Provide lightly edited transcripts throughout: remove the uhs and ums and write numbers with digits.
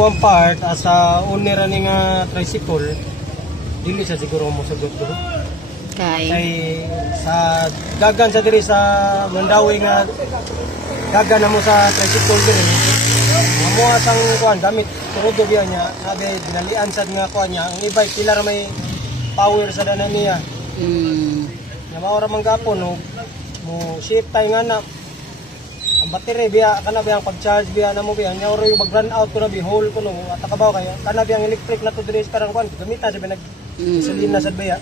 akong part as a owner ni nga tricycle, dili siya siguro mo sagot ko. Kay sa dagan sa diri sa Mandawi nga dagan na mo sa tricycle diri. Amo asang kuan gamit tungod biya niya, sabi dinalian sad nga kuan niya, ang e-bike pila ra may power sa danan niya. Nga mao ra man gapon no mo shift tay nga na ang battery biya kana biyang pag-charge biya na mo biya nya oro yung mag-run out ko na bi hole ko no at kabaw kaya kana biyang electric na to diri sa karang kuan gamita sa nag gasolina sad biya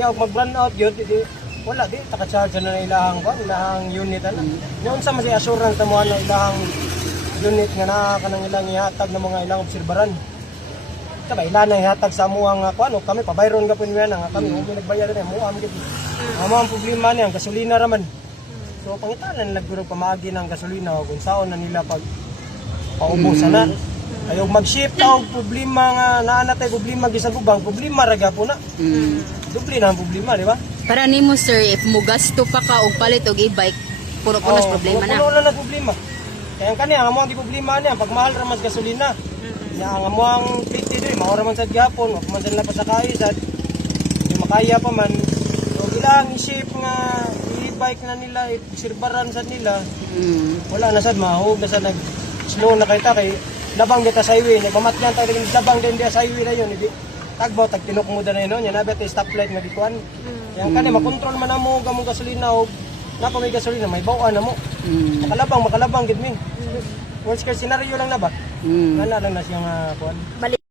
nya og mag-run out gyud di wala di taka-charge na ilahang kuan ilahang unit ana nya unsa man si assurance ta mo ano ilahang unit nga naa kanang ilang ihatag na mga ilang obserbaran sabay ilan ang ihatag sa amuang kuan kami pabayron gapon niya nga kami umi nagbayad na mo am gid amo ang problema niya gasolina ra man. So pangitanan nagdurog pamagi ng gasolina o kung saan na nila pag paubusan na. Ayaw mag-shift o problema nga naanatay problema gisagubang problema ra gyapon na. Dubli na ang problema, di ba? Para nimo sir, if mo gasto pa ka og palit og e-bike, puro punos problema na. Puno na problema. Kaya kani ang amo ang problema niya pag mahal ra mas gasolina. Ya ang amo ang PT diri mao ra man sad gyapon, wa man sila pasakay sad. Di makaya pa man. So ilang i-shift nga bike na nila, sirbaran sa nila, wala na sad mahog na sa nag-slow na kita kay labang dito sa highway, nagmamatyan tayo naging labang din dito sa highway na yun, hindi tagbaw, tagtinok mo na yun, yan nabi ito stoplight nga dikuan. Yan kani, makontrol man na mo, gamong gasolina o napa may gasolina, may bawaan na mo. Makalabang, gid min. Worst case scenario lang na ba? Wala lang na siyang kuan.